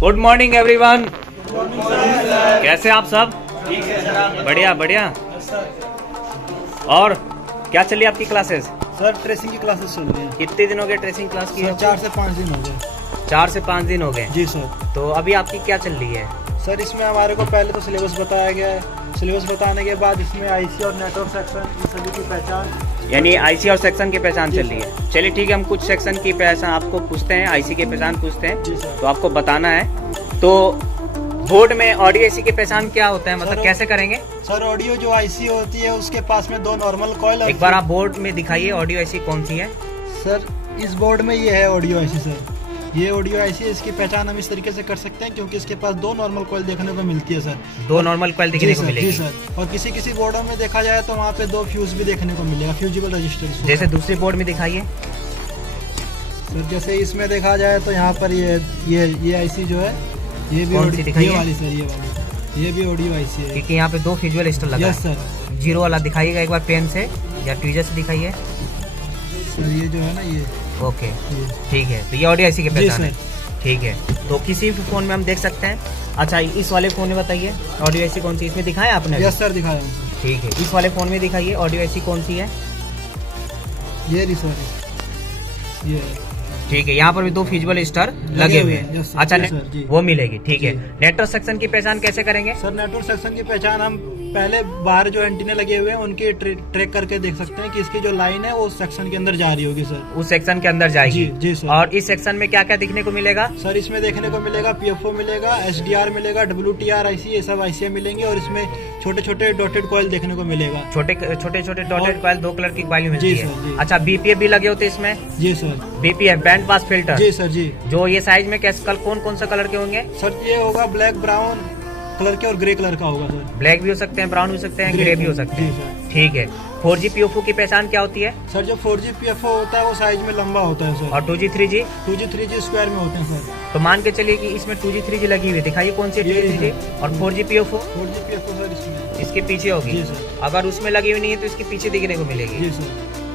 Good morning everyone. कैसे आप सब? बढ़िया बढ़िया। और क्या चल रही है आपकी क्लासेस? सर ट्रेसिंग की क्लासेस चल रही है। कितने दिन हो गए ट्रेसिंग क्लास की? 4 से 5 दिन हो गए। 4 से 5 दिन हो गए जी सर। तो अभी आपकी क्या चल रही है? सर इसमें हमारे को पहले तो सिलेबस बताया गया है। सिलेबस बताने के बाद इसमें आईसी और नेटवर्क सेक्शन इन सभी की पहचान, यानी आईसी और सेक्शन की पहचान चल रही है। चलिए ठीक है, हम कुछ सेक्शन की पहचान आपको पूछते हैं, आईसी की पहचान पूछते हैं जी सर। तो आपको बताना है। तो बोर्ड में ऑडियो आईसी की पहचान क्या होता है, मतलब सर, कैसे करेंगे? सर ऑडियो जो आईसी होती है उसके पास में 2 नॉर्मल कॉइल। एक बार आप बोर्ड में दिखाइए ऑडियो आईसी कौन सी है। सर इस बोर्ड में ये है ऑडियो आईसी। सर ये ऑडियो आईसी है, इसकी पहचान हम इस तरीके से कर सकते हैं क्योंकि इसके पास 2 नॉर्मल कॉइल देखने को मिलती है सर। 2 नॉर्मल कॉइल देखने को मिलेगी। जी सर। और किसी किसी बोर्डों में देखा जाए तो वहाँ पे 2 फ्यूज भी देखने को मिलेगा, फ्यूजिबल रजिस्टर। जैसे दूसरे बोर्ड में दिखाइए सर। जैसे इसमें देखा जाए तो यहाँ पर ये आईसी जो है ये भी कौन सी दिखाइए? ये वाली सर, ये वाली, ये भी ऑडियो आईसी है। क्योंकि यहाँ पे 2 फ्यूजिबल स्टर लगा है। Yes sir. 0 वाला दिखाइएगा एक बार पेन से या ट्वीजर से दिखाइए। सर ये जो है ना ये ओके ठीक है, तो ये ऑडियो आईसी की पहचान है। सर। ठीक है, तो किसी भी फोन में हम देख सकते हैं। अच्छा इस वाले फोन में बताइए ऑडियो आईसी कौन सी, इसमें दिखाया आपने? यस सर दिखाया हूँ सर। ठीक है, इस वाले फोन में दिखाइए ऑडियो आईसी कौन सी है। ये रही सर, ये ठीक है, यहाँ पर भी 2 फ्यूजिबल स्टार लगे हुए हैं। Yes sir. अच्छा जी सर, जी। वो मिलेगी। ठीक है, जी। नेटवर्क सेक्शन की पहचान कैसे करेंगे? सर नेटवर्क सेक्शन की पहचान हम पहले बाहर जो एंटीने लगे हुए हैं उनके ट्रैक करके देख सकते हैं कि इसकी जो लाइन है वो सेक्शन के अंदर जा रही होगी सर। उस सेक्शन के अंदर जाएगी। जी सर। और इस सेक्शन में क्या क्या दिखने को मिलेगा? सर इसमें देखने को मिलेगा पीएफओ मिलेगा, एसडीआर मिलेगा, WTR आईसी, ये सब आईसी मिलेंगे। और इसमें छोटे छोटे डॉटेड कॉइल देखने को मिलेगा। छोटे छोटे डॉटेड कॉइल, 2 कलर की कॉइल मिलती जी है। सर, जी। अच्छा बीपीएफ भी लगे होते हैं इसमें? जी sir. BPF band pass filter. जी सर, जी। जो ये साइज में कैसे कौन कौन सा कलर के होंगे? सर ये होगा ब्लैक, ब्राउन कलर के और ग्रे कलर का होगा सर। ब्लैक भी हो सकते हैं, ब्राउन भी हो सकते हैं, ग्रे भी हो सकते जी हैं। सर। ठीक है, 4G POFO की पहचान क्या होती है? सर जो 4G PFO होता है वो साइज में लंबा होता है सर। और 2G 3G? 2G 3G square में होते हैं सर। तो मान के चलिए कि इसमें 2G 3G लगी हुई है, दिखाइए कौन सी है 2G 3G। और 4G POFO 4G PFO sir इसमें इसके पीछे होगी। जी सर। अगर उसमें लगी हुई नहीं है तो इसके पीछे दिखने को मिलेगी। जी सर।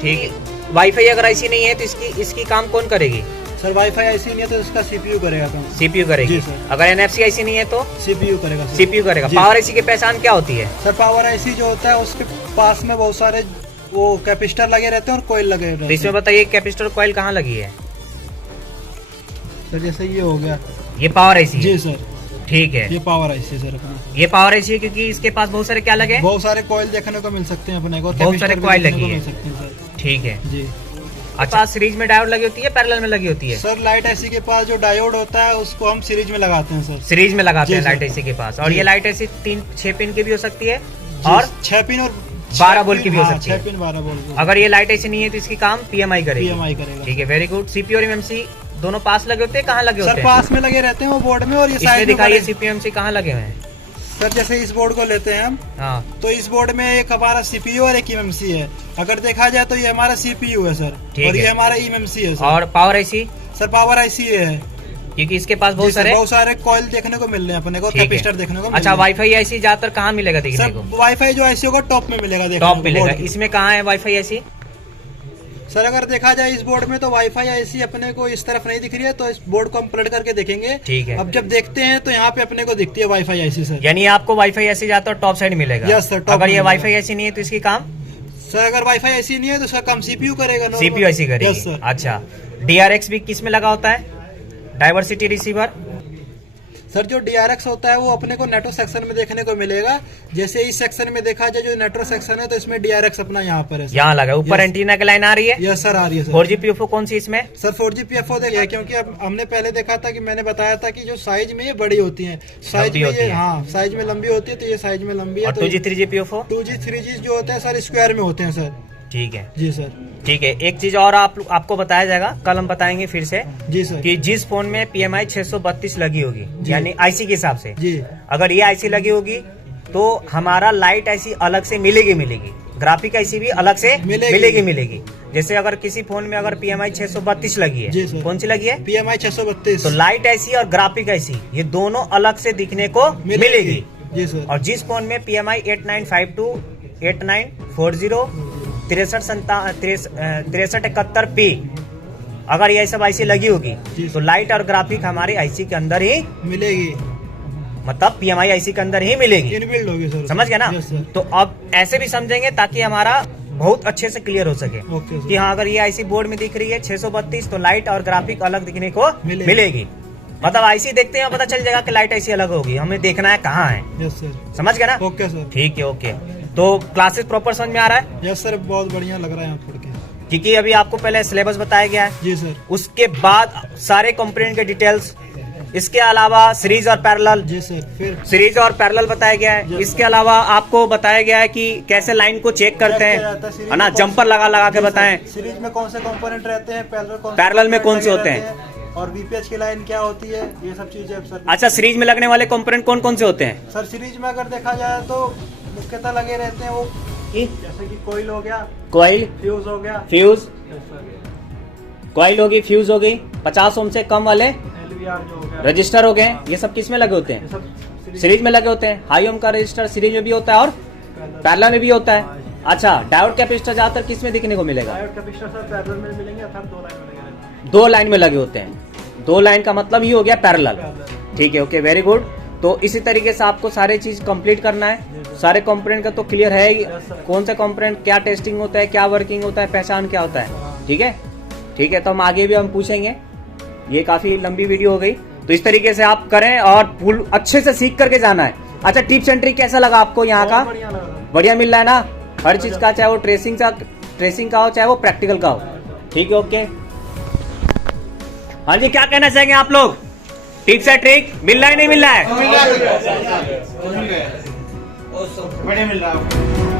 ठीक है, वाईफाई अगर ऐसी नहीं है तो इसकी काम कौन करेगी? सर वाईफाई ऐसी नहीं है तो इसका सीपीयू करेगा काम। CPU करेगी। जी सर। अगर NFC ऐसी नहीं है तो सीपीयू करेगा सर। CPU करेगा। जी। पावर IC की पहचान क्या होती है? सर पावर आईसी जो होता है उसके पास में बहुत सारे वो कैपेसिटर लगे रहते हैं और कोयल लगे रहते तो हैं। इसमें बताइए कैपेसिटर कॉइल कहाँ लगी है? सर जैसे ये हो गया। ये पावर IC है। जी सर। ठीक है, ये पावर आईसी सर अपना। ये पावर IC है क्योंकि इसके पास बहुत सारे क्या लगे? बहुत सारे कॉयल देखने को मिल सकते हैं अपने को। बहुत सारे कैपेसिटर भी कॉइल देखने लगी को है। मिल सकते हैं सर। ठीक है। जी। अच्छा सीरीज में डायोड लगी होती है, पैरेलल में लगी होती है? सर लाइट आईसी के पास जो डायोड होता है उसको हम सीरीज में लगाते हैं सर। सीरीज में लगाते जी हैं सर। लाइट IC के पास। और जी। ये लाइट IC 6 पिन की भी हो सकती है जी, और 6 पिन और 12 वोल्ट की भी हो सकती 6 है। Pin 12 volt. अगर ये लाइट IC नहीं है तो इसकी काम PMI करेगी। PMI करेगा। ठीक है, वेरी गुड। CPU और MMC दोनों पास लगे होते हैं, कहाँ लगे सर होते हैं? पास में लगे रहते हैं वो बोर्ड में। और ये इसमें साइड में दिखाइए बड़े- CPU MMC कहाँ लगे हुए हैं? सर जैसे इस बोर्ड को लेते हैं हम हाँ तो इस बोर्ड में एक हमारा सीपीयू और एक ईएमएमसी है। अगर देखा जाए तो ये हमारा सीपीयू है सर ठीक और है। ये हमारा ईएमएमसी है सर। और power IC sir power IC है क्योंकि इसके पास बहुत जी सर, सारे। बहुत सारे कॉइल देखने को मिल रहे हैं अपने को, ठीक है। कैपेसिटर देखने को मिल अच्छा रहे हैं। वाईफाई IC ज्यादातर कहाँ मिलेगा देखने सर को? वाईफाई जो आईसी होगा टॉप में मिलेगा देखने टॉप को, मिलेगा। बोर्ड के। इसमें कहाँ है वाईफाई IC? सर अगर देखा जाए इस बोर्ड में तो वाईफाई आईसी अपने को इस तरफ नहीं दिख रही है, तो इस बोर्ड को हम पलट करके देखेंगे। ठीक है। अब जब देखते हैं तो यहाँ पे अपने को दिखती है वाईफाई आईसी सर। यानी आपको वाईफाई IC ज्यादातर टॉप साइड मिलेगा। Yes, sir, top अगर ये में वाईफाई IC नहीं है तो इसकी काम सर अगर वाईफाई आईसी नहीं है तो उसका काम सीपीयू करेगा। CPU IC यस करेगी। सर। अच्छा DRX भी किस में लगा होता है? Diversity receiver. सर जो DRX होता है वो अपने को नेटवर्क सेक्शन में देखने को मिलेगा। जैसे इस सेक्शन में देखा जाए जो नेटवर्क सेक्शन है तो इसमें DRX अपना यहाँ पर है सर। यहाँ लगा है। ऊपर Yes. एंटीना की लाइन आ रही है। यस सर आ रही है सर। 4G POFO कौन सी इसमें? सर 4G PFO देखिए है क्योंकि अब हमने पहले देखा था कि मैंने बताया था कि जो साइज में ये बड़ी होती हैं, साइज लंबी में होती ये है। हाँ साइज में लंबी होती है तो ये साइज में लंबी है। और 2G 3G POFO? 2G 3G जो होते हैं सर स्क्वायर में होते हैं सर। ठीक है। जी सर। ठीक है, एक चीज और आपको बताया जाएगा, कल हम बताएंगे फिर से जी सर। कि जिस फोन में PMI 632 लगी होगी जी। यानी IC के हिसाब से, जी अगर ये IC लगी होगी तो हमारा लाइट IC अलग से मिलेगी। ग्राफिक IC भी अलग से मिलेगी। जैसे अगर किसी फोन में अगर PMI 632 लगी जी है, सर। कौन सी लगी है? PMI 632 तो लाइट IC और ग्राफिक IC ये दोनों अलग से दिखने को मिलेगी। जी सर। और जिस फोन में PMI 8952, 8940, 6371P अगर ये सब आईसी लगी होगी जी तो लाइट और ग्राफिक हमारी आईसी के अंदर ही, मिलेगी, मतलब पीएमआई आईसी के अंदर ही मिलेगी। इनबिल्ड होगी सर। समझ गए ना? Yes sir. तो अब ऐसे भी समझेंगे ताकि हमारा बहुत अच्छे से क्लियर हो सके ओके सर। कि हाँ अगर ये आईसी बोर्ड में दिख रही है 632 तो लाइट और ग्राफिक अलग दिखने को मिलेगी। मतलब आईसी देखते हैं पता चल जाएगा कि लाइट आईसी अलग होगी, हमें देखना है कहाँ है। Yes sir. समझ गए ना? Okay sir. ठीक है, ओके। तो क्लासेस प्रॉपर समझ में आ रहा है? यस सर, बहुत बढ़िया लग रहा है यहाँ पढ़ के। क्योंकि अभी आपको पहले सिलेबस बताया गया है, जी सर। उसके बाद सारे कंपोनेंट के डिटेल्स, इसके अलावा सीरीज और पैरेलल, जी सर। फिर सीरीज और पैरेलल बताया गया है। इसके अलावा आपको बताया गया है कि कैसे लाइन को चेक करते हैं, है ना, जंपर लगा लगा के बताएं। सीरीज में कौन से कंपोनेंट रहते हैं, पैरेलल में कौन से होते हैं, और वीपीएच की लाइन क्या होती है, ये सब चीजें सर। अच्छा, सीरीज में लगने वाले कंपोनेंट कौन कौन से होते हैं? सर सीरीज में अगर देखा जाए तो मुख्यतः लगे रहते हैं वो, जैसे कि कोयल हो गया, कोयल, फ्यूज हो गया, फ्यूज, कोयल होगी, फ्यूज हो गई, 50 ओम से कम वाले एलवीआर जो हो गया, रजिस्टर हो गए, ये सब किस में लगे होते हैं? सब सीरीज में लगे होते हैं। हाई ओम का रजिस्टर सीरीज में भी होता है और पैरेलल में भी होता है। अच्छा, डायोड कैपेसिटर ज्यादातर किस में दिखने को मिलेगा? डायोड कैपेसिटर सर पैरेलल में मिलेंगे, अर्थात दो लाइन में लगेंगे। 2 लाइन में लगे होते हैं। 2 लाइन का मतलब ही हो गया पैरेलल। ठीक है, ओके, वेरी गुड। तो इसी तरीके से आपको सारे चीज कंप्लीट करना है। सारे कंपोनेंट का तो क्लियर है ही, कौन सा कंपोनेंट क्या टेस्टिंग होता है, क्या वर्किंग होता है, पहचान क्या होता है। ठीक है, ठीक है। तो हम आगे भी हम पूछेंगे, ये काफी लंबी वीडियो हो गई। तो इस तरीके से आप करें और फुल अच्छे से सीख करके जाना है। अच्छा, टिप्स एंड ट्रिक कैसा लगा आपको यहाँ का? बढ़िया मिल रहा है ना हर चीज का, चाहे वो ट्रेसिंग का हो, चाहे वो प्रैक्टिकल का हो। ठीक है, ओके। हाँ जी, क्या कहना चाहेंगे आप लोग? टिप्स एंड ट्रिक मिल रहा है, नहीं मिल रहा है? बढ़िया मिल रहा है।